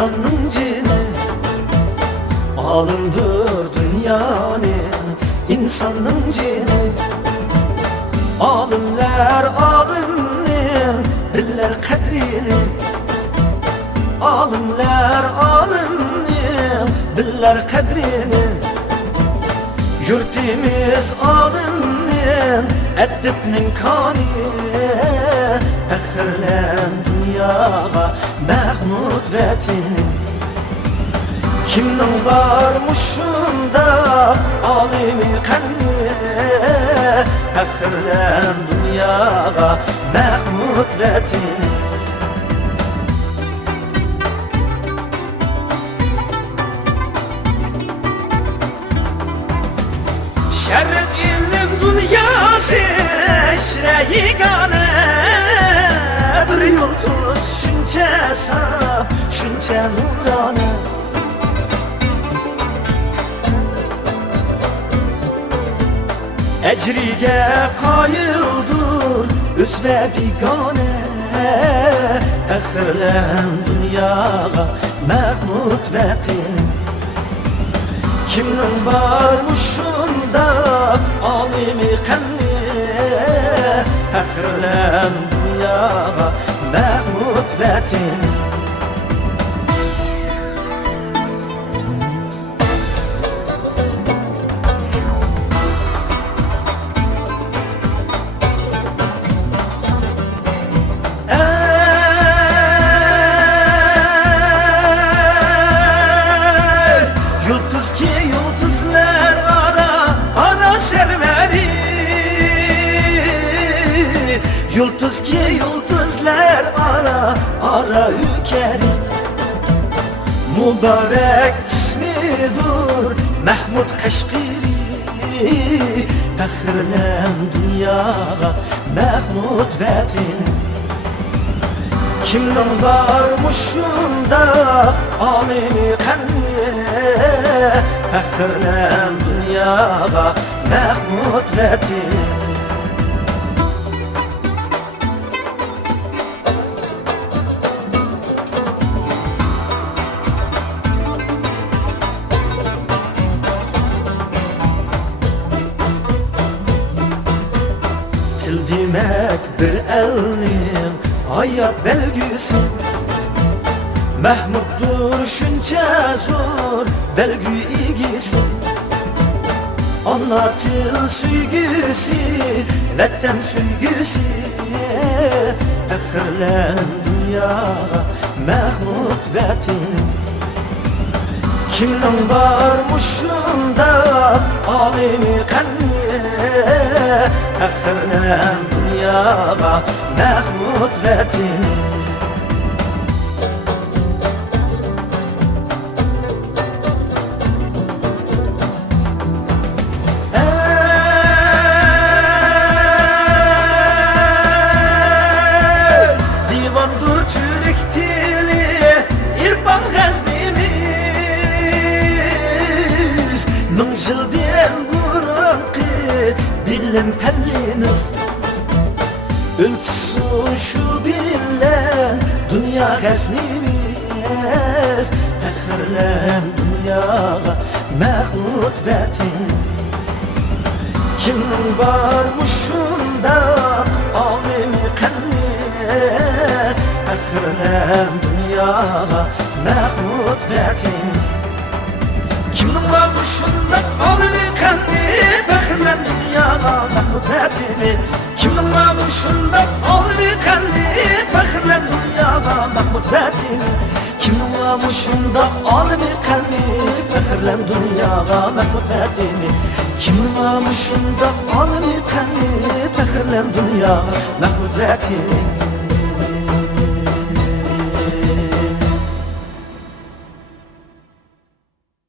insanın cini alımdır dünyanın, insanın cini alimler alimnin biller kadrini, alimler alimnin biller kadrini. Yurtimiz alimnin edibnin kani, fəxrlən dünyağa Mahmud vətini. Kimnin varmışında alimi qanni, fəxrlən dünyağa Mahmud vətini. Şerq ilim dünyası eşreyi gane, bir yıldız şunca saf, şunca nurane. Ecrige kayıldır öz ve bigane, fəxrlən dünyağa Mahmud vətini. Kimnin varmışında alimi qanni, fəxrlən dünyağa Mahmud vətini. Yıldız ki yıldızlar ara ara serveri, yıldız ki yıldızlar ara ara ülkeri. Mübarek ismidir Mahmud Kaşgiri, fəxrlən dünyağa Mahmud vətini. Kimnin varmışında alimi qanni, fəxrlən dünyağa Mahmud vətini. Til demək bir elnin hayat belgüsü, Mahmuddur şunca zor belgü ilgisi. Anlatıl süygüsü, vətən süygüsü, fəxrlən dünyağa Mahmud vətini. Kimnin varmışında alimi qanni, fəxrlən dünyağa Mahmud vətini. Divandır Türk dili, İrfan G'aznimiz, min yıldan burunqi bilim pəllimiz. Ölçüsü şu bilen dünya G'aznimiz, fəxrlən dünyağa Mahmud vətini. Kimnin varmışında alimi qanni, fəxrlən dünyağa Mahmud vətini. Kimnin varmışında alimi qanni, fəxrlən dünyağa Mahmud vətini. Kimnin varmışında alimi qanni, fəxrlən dünyağa Mahmud vətini. Kimnin varmışında alimi qanni, fəxrlən dünyağa Mahmud vətini. Kimnin varmışında alimi qanni, fəxrlən dünyağa Mahmud vətini.